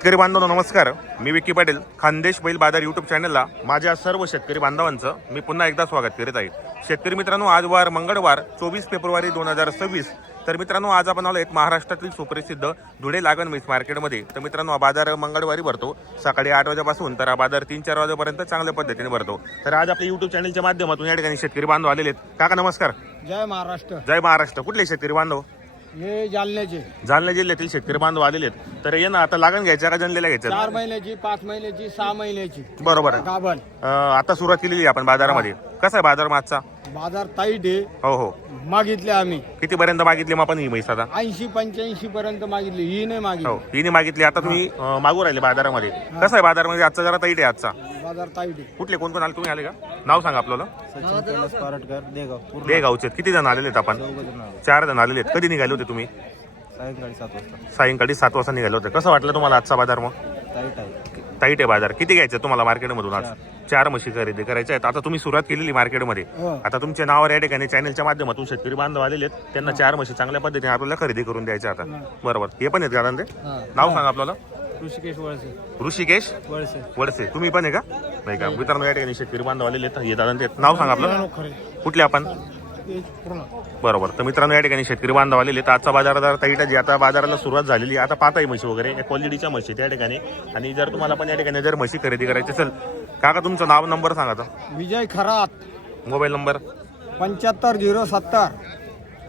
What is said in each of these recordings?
शेतकरी बांधवांनो नमस्कार. मी विक्की पाटील, खानदेश बैल बाजार यूट्यूब चॅनलला माझ्या सर्व शेतकरी बांधवांचं मी पुन्हा एकदा स्वागत करीत आहे. शेतकरी मित्रांनो, आज वार मंगळवार 24 फेब्रुवारी 2026. तर मित्रांनो, आज आपण आलो एक महाराष्ट्रातील सुप्रसिद्ध धुळे लागण म्हैस मार्केटमध्ये. तर मित्रांनो, हा बाजार मंगळवारी भरतो सकाळी 8 वाजेपासून तर हा बाजार 3-4 वाजेपर्यंत चांगल्या पद्धतीने भरतो. तर आज आपल्या यूट्यूब चॅनलच्या माध्यमातून या ठिकाणी शेतकरी बांधव आलेले आहेत. काका नमस्कार. जय महाराष्ट्र. जय महाराष्ट्र. कुठले शेतकरी बांधव? हे जालन्याचे जालना जिल्ह्यातील शेतकरी बांधव आलेले आहेत. तर ये ना, आता लागण घ्यायच्या का जनलेल्या घ्यायच्या? 4 महिन्याची, 5 महिन्याची, 6 महिन्याची बरोबर आहे. गाभण. आता सुरुवात केलेली आपण बाजारामध्ये. कसा आहे बाजार मागचा? बाजार टाईट आहे. हो हो. मागितले आम्ही किती पर्यंत मागितली मग आपण ही म्हैस आता? 80-85 पर्यंत मागितली. ही नाही हो, मागितली. हिने मागितली. आता तुम्ही मागू राहिले बाजारामध्ये. कसं आहे बाजारामध्ये आजचा? जरा ताईट आहे आजचा. बाजार टाईट आहे. कुठले कोण कोण आले? तुम्ही आले का? नाव सांगा आपल्याला. सचिन कैलास पारटकर, देगाव. देगावचे. किती जण आलेले आहेत आपण? 4 जण आलेले आहेत. कधी निघाले होते तुम्ही? सायंकाळी 7 वाजता. सायंकाळी 7 वाजता निघाले होते. कसं वाटलं तुम्हाला आजचा बाजार? मग टाईट आहे. ताईट आहे बाजार. किती घ्यायचं तुम्हाला मार्केटमधून आज? 4 म्हशी खरेदी करायच्या आहेत. आता तुम्ही सुरुवात केलेली मार्केटमध्ये. आता तुमच्या नावावर या ठिकाणी चॅनलच्या माध्यमातून शेतकरी बांधव आलेले आहेत. त्यांना 4 म्हशी चांगल्या पद्धतीने आपल्याला खरेदी करून द्यायच्या आता. बरोबर. हे पण आहेत का? ते नाव सांगा आपल्याला. ऋषिकेश वळसे. ऋषिकेश वळसे. वडसे. तुम्ही पण आहे का? नाही का? मित्रांनो, या ठिकाणी शेतकरी बांधव आलेले आहेत. हे दादा नाव सांगा आपलं. कुठले आपण? बरोबर. तर मित्रांनो, या ठिकाणी शेतकरी बांधव आलेले. तर आजचा बाजार जर ताईट आहे. आता बाजाराला सुरुवात झालेली. आता पाहताय म्हशी वगैरे या क्वालिटीच्या म्हशी त्या ठिकाणी. आणि जर तुम्हाला पण या ठिकाणी जर म्हशी खरेदी करायची असेल, काका तुमचं नाव नंबर सांगा आता. विजय खरात. Mobile number 75 070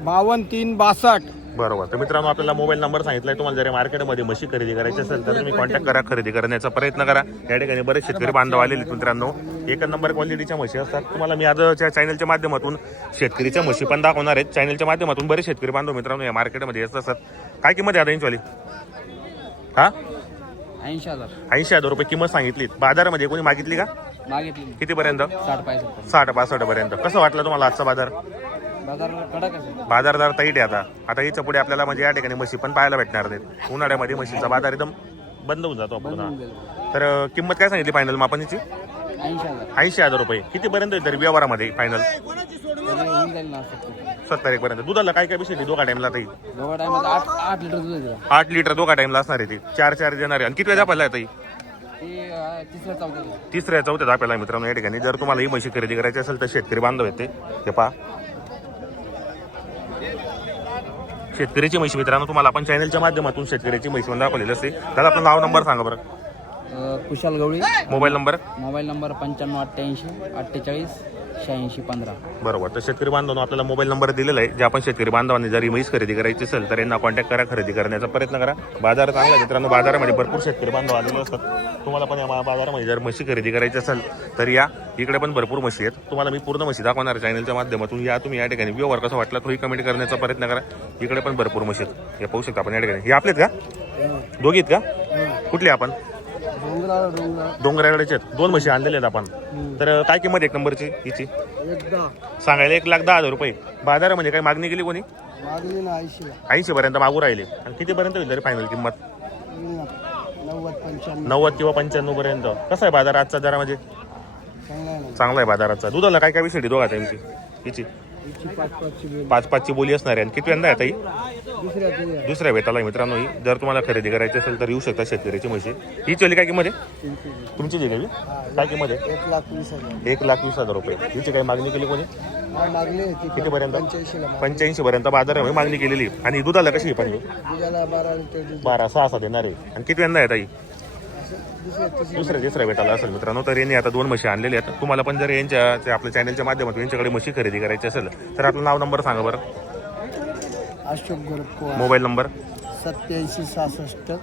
52 362. बरोबर. तर मित्रांनो, आपल्याला मोबाईल नंबर सांगितलाय. तुम्हाला जर मार्केटमध्ये म्हशी खरेदी करायची असेल तर तुम्ही कॉन्टॅक्ट करा, खरेदी करण्याचा प्रयत्न करा. या ठिकाणी बरेच शेतकरी बांधव आलेले मित्रांनो. एक नंबर क्वालिटीच्या म्हशी असतात. तुम्हाला मी आजच्या चॅनलच्या माध्यमातून शेतकरीच्या म्हशी पण दाखवणार आहेत. चॅनलच्या माध्यमातून बरेच शेतकरी बांधव मित्रांनो या मार्केटमध्ये येत असतात. काय किंमत आहे आता यांचीवाली? हा, 80,000 80,000 रुपये किंमत सांगितली. बाजारामध्ये कोणी मागितली का? मागितली. कितीपर्यंत? 60-65 पर्यंत. कसं वाटलं तुम्हाला आजचा बाजार? बाजार कडक आहे. बाजार जर ताईट आहे आता याच्या पुढे आपल्याला म्हणजे या ठिकाणी म्हशी पण पाहायला भेटणार नाहीत. उन्हाळ्यामध्ये म्हशीचा बाजार एकदम बंद होऊन जातो आपण. तर किंमत काय सांगितली फायनल मग आपण याची? 80,000 रुपये. कितीपर्यंत तरी व्यवहारामध्ये फायनल? 70 पर्यंत. दुधाला काय काय विषय दोघा टाइमला ताई? 8 लिटर दूध आहे. 8 लिटर दोघा टाइमला असणार आहे ती. 4 देणार आहे. आणि किती वेळा आपल्याला ताई? तिसऱ्या चौथ्या आपल्याला मित्रांनो या ठिकाणी. जर तुम्हाला ही म्हशी खरेदी करायची असेल तर शेतकरी बांधव येते. हे पहा, शेतकऱ्याची म्हशी मित्रांनो. तुम्हाला आपण चॅनलच्या माध्यमातून शेतकऱ्याची म्हशी दाखवलेली असते. त्याला आपलं नाव नंबर सांगा बरं. कुशाल गवळी. Mobile number 9588 48 86 15. बरोबर. तर शेतकरी बांधवांनो आपल्याला मोबाईल नंबर दिलेला आहे. जे आपण शेतकरी बांधवांनी जर म्हैस खरेदी करायची असेल तर यांना कॉन्टॅक्ट करा, खरेदी करण्याचा प्रयत्न करा. बाजार चांगला आहे मित्रांनो. बाजारामध्ये भरपूर शेतकरी बांधव आलेले असतात. तुम्हाला पण या बाजारामध्ये जर म्हशी खरेदी करायची असेल तर या. इकडे पण भरपूर म्हशी आहेत. तुम्हाला मी पूर्ण म्हशी दाखवणार चॅनलच्या माध्यमातून. या तुम्ही या ठिकाणी व्यवहार कसा वाटला तोही कमेंट करण्याचा प्रयत्न करा. इकडे पण भरपूर म्हशी आहेत. हे पाहू शकता आपण या ठिकाणी. हे आपलेत का? दोघी आहेत का? कुठले आपण? डोंगराळचे आहेत. 2 म्हशी आणलेले आहेत आपण. तर काय किंमत एक नंबरची हिची? सांगायला 1,10,000 रुपये. बाजारामध्ये काय मागणी केली कोणी? 80 पर्यंत मागू राहिले. आणि कितीपर्यंत होईल तरी फायनल किंमत? 90 किंवा 95 पर्यंत. कसा आहे बाजार आजचा? जरा म्हणजे चांगला आहे बाजाराचा. दुधाला काय काय विषय दोघा टाइमची हिची? 5-5ची बोली असणार आहे. आणि किती यंदा आहे आता? दुसऱ्या वेताला मित्रांनो. ही जर तुम्हाला खरेदी करायची असेल तर येऊ शकता शेतकऱ्याची म्हशी. ही चोली काय किंमत आहे तुमची? दिलेली काय किंमत आहे? 1,20,000 रुपये. हिची काही मागणी केली कोणी? कितीपर्यंत? 85 पर्यंत बाजारामध्ये मागणी केलेली. आणि दुधाला कशी पण? 12-6 देणार आहे. आणि किती यंदा आहे ताई? तिसऱ्या वेताला असेल मित्रांनो. तर यांनी आता 2 म्हशी आणलेल्या आहेत. तुम्हाला पण जर यांच्या आपल्या चॅनलच्या माध्यमातून यांच्याकडे म्हशी खरेदी करायची असेल तर आपलं नाव नंबर सांगा बरं. अशोक गोरखपुर. Mobile number 87 66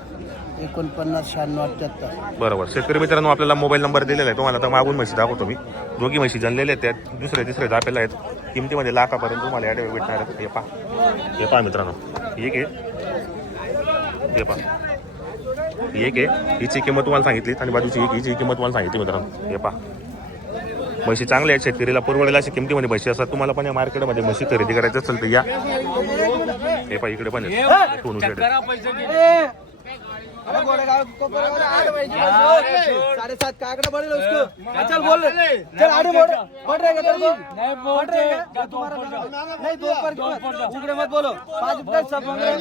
49 96 78. बरोबर. शेतकरी मित्रांनो आपल्याला मोबाईल नंबर दिलेला आहे. तुम्हाला आता मागून म्हशी दाखवतो मी. दोघी म्हशी जनलेल्या आहेत. त्यात तिसऱ्या जापेला आहेत. किमतीमध्ये लाखापर्यंत तुम्हाला या ठिकाणी भेटणार आहेत. हे पहा मित्रांनो. एक आहे. हे पहा, एक आहे. हिची किंमत तुम्हाला सांगितली. आणि बाजूची एक हिची किंमत तुम्हाला सांगितली मित्रांनो. हे पहा, म्हशी चांगल्या आहेत. शेतकरीला परवडेल अशा किमतीमध्ये म्हशी असतात. तुम्हाला पण या मार्केटमध्ये म्हशी खरेदी करायची असेल तर या. हे पहा, इकडे पण आहे. सोनू शेड. 7.5 काकड़ा बढ़ेगा उसको। चल बोल चल आगे बढ़ बढ़ रहेगा तेरे को नहीं बढ़ रहेगा तुम्हारा नहीं 2 पर उगड़े मत बोलो 5 रुपए सब मांग रहे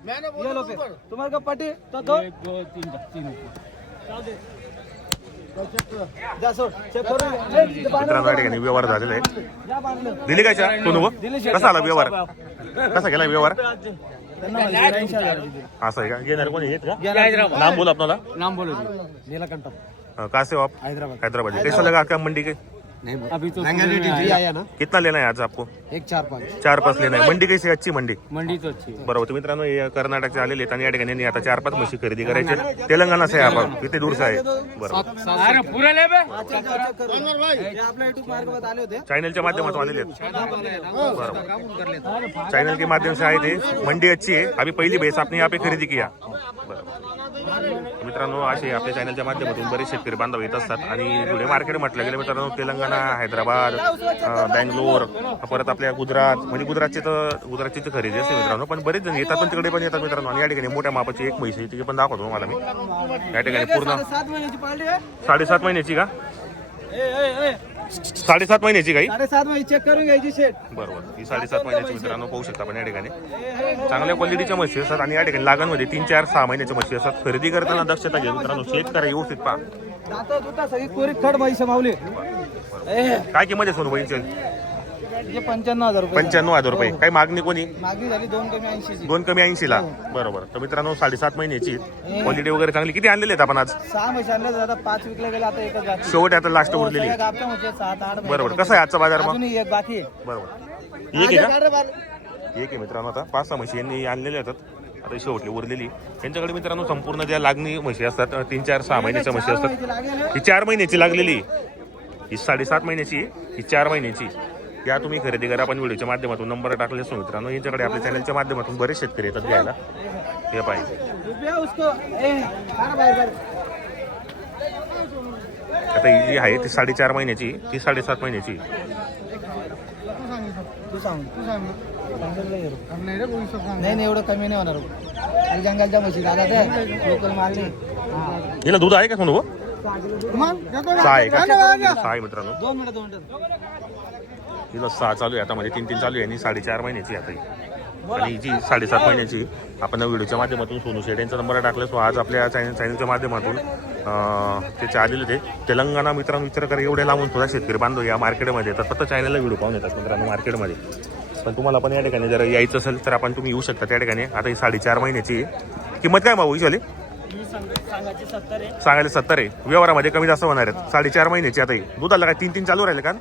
ये लो फिर तुम्हारे को पटी तो दो जा सोड चेक करू मित्रांनो या ठिकाणी व्यवहार झालेला आहे. दिली काय चहा सोनू कसा आला व्यवहार कसा गेला व्यवहार असं आहे का घेणार कोणी येत का नाम बोल आपल्याला नाम बोलो नीलकंठ कहाँ से हो आप हैदराबाद कैसा लगा आपका मंडी के अभी तो आया ना कितना लेना है आज आपको 1-4-5 4-5 लेना है मंडी कैसी आहे? अच्छी मंडी मंडी तो अच्छी है बरोबर तर मित्रांनो हे कर्नाटकचे आलेले आहेत आणि या ठिकाणी यांनी आता 4-5 म्हशी खरेदी करायचे आहेत. तेलंगणा से आहे आपण किती दूर से आहे बरोबर अरे पुरा ले बे आपल्या युट्यूब मार्फत आले होते चॅनलच्या माध्यमातून आलेले आहेत बरोबर चैनल के माध्यम से आए थे मंडी अच्छी है अभी पहली भैंस आपने यहाँ पे खरेदी किया बरोबर मित्रांनो असे आपल्या चॅनलच्या माध्यमातून बरेच शेतकरी बांधव येत असतात आणि पुढे मार्केट म्हटलं गेलं मित्रांनो तेलंगणा हैदराबाद बँगलोर परत आपल्या गुजरात म्हणजे गुजरातची तर खरेदी असते मित्रांनो पण बरेच जण येतात पण तिकडे पण येतात मित्रांनो आणि या ठिकाणी मोठ्या मापाची एक म्हैस आहे ती पण दाखवतो तुम्हाला मी या ठिकाणी पूर्ण 7 महिन्याची पाळली आहे 7.5 महिन्याची का 7.5 महिन्याची काही 7.5 महिने चेक करून घ्यायची शेट बरोबर ही 7.5 महिन्याची मित्रांनो पाहू शकता आपण या ठिकाणी चांगल्या क्वालिटीच्या म्हशी असतात आणि या ठिकाणी लागणमध्ये 3-4-6 महिन्याच्या म्हशी असतात खरेदी करताना दक्षता घ्या मित्रांनो चेक करा व्यवस्थित पहा जाता दुता सगळी कोरी खड म्हैस मावली काय किंमत आहे सोनू बहिणीची हे 95,000 रुपये 95,000 रुपये काही मागणी कोणी मागणी झाली 2 कमी 80 ची 2 कमी 80 ला बरोबर तर मित्रांनो 7.5 महिन्याची क्वालिटी वगैरे चांगली किती आणलेले आहेत आपण आज 6 म्हशी आणल्या दादा 5 विकल्या गेल्या आता एकच बाकी शेवट आता लास्ट उरलेली सगळ्या गाबच्या म्हशी 7-8 बरोबर कसं आहे आजचा बाजार मग अजूनही एक बाकी आहे बरोबर एक आहे का एक आहे मित्रांनो आता 5-6 म्हशी यांनी आणलेल्या असतात आता शेवटली उरलेली त्यांच्याकडे मित्रांनो संपूर्ण ज्या लागणी म्हशी असतात 3-4-6 महिन्याच्या म्हशी असतात ही 4 महिन्याची लागलेली ही 7.5 महिन्याची ही 4 महिन्याची या तुम्ही खरेदी करा आपण व्हिडिओच्या माध्यमातून नंबर टाकले असतो मित्रांनो यांच्याकडे आपल्या चॅनलच्या माध्यमातून बरेच शेतकरी येतात घ्यायला हे पाहिजे आता ही जी आहे ती 4.5 महिन्याची ती 7.5 महिन्याची नाही एवढं कमी नाही होणार आणि जंगलच्या म्हशी दादा लोकल मारले हिला दूध आहे का सोनू सहा आहे का 6 आहे मित्रांनो 2 मिनिटं हिला 6 चालू आहे आता म्हणजे 3 चालू आहे आणि 4.5 महिन्याची आता ही आणि जी 7.5 महिन्याची आपण व्हिडिओच्या माध्यमातून सोनू शेठ यांचा नंबर टाकला सो आज आपल्या चॅनलच्या माध्यमातून त्याचे आलेले ते तेलंगणा मित्रांनो विचार करा एवढ्या लांबून सुद्धा शेतकरी बांधव या मार्केटमध्ये येतात फक्त चॅनलला व्हिडिओ पाहून येतात मित्रांनो मार्केटमध्ये पण तुम्हाला पण या ठिकाणी जर यायचं असेल तर आपण तुम्ही येऊ शकता त्या ठिकाणी आता ही 4.5 महिन्याची किंमत काय भाऊ हिशोली सांगायला 70 आहे व्यवहारामध्ये कमी जास्त होणार आहेत 4.5 महिन्याची आता ही दुधाला काय 3 चालू राहिले का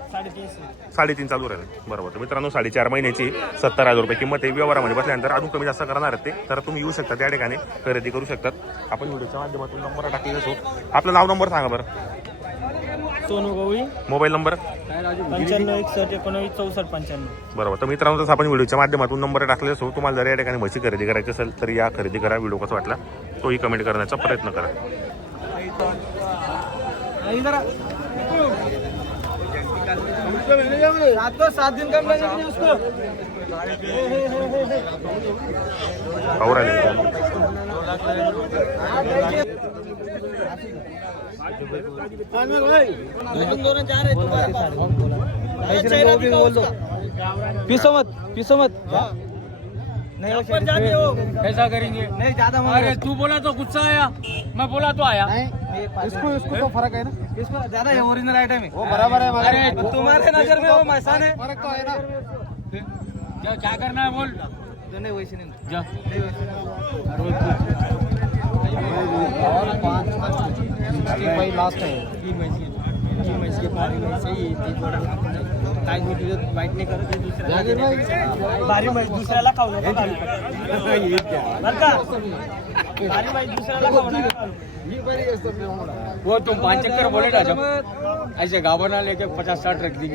3.5 चालू राहिले बरोबर तर मित्रांनो 4.5 महिन्याची 70,000 रुपये किंमत आहे व्यवहारामध्ये बसल्यानंतर अजून कमी जास्त करणार आहेत ते तर तुम्ही येऊ शकता त्या ठिकाणी खरेदी करू शकतात आपण व्हिडिओच्या माध्यमातून नंबर टाकलेला असो आपलं नाव नंबर सांगा बरं सोनू गवळी मोबाईल नंबर 95-61-19-64-95 बरोबर तर मित्रांनो तसं आपण व्हिडिओच्या माध्यमातून नंबर टाकले असो तुम्हाला जर या ठिकाणी म्हशी खरेदी करायची असेल तर या खरेदी करा व्हिडिओ कसा वाटला तोही कमेंट करण्याचा प्रयत्न करा रात को 7 दिन कम लगेंगे उसको और आले दोनों जा रहे पीसो मत नहीं हो कैसा करेंगे नहीं ज्यादा अरे तू बोला तो गुस्सा आया मैं बोला तो आया इसको तो फर्क है ना इसको ज्यादा है ओरिजिनल आइटम है वो बराबर है अरे तुम्हारे नजर में वो मैसान है फर्क तो है ना क्या करना है बोल नहीं वैसे नहीं जा भाई लास्ट है वाईट नाही करत बारी माहिती दुसऱ्याला खाऊ नका बारी माहिती दुसऱ्याला खाऊ नका वो तुम 5 चक्कर बोले ना जब ऐसे गाँव बना लेके 50-60 रख दी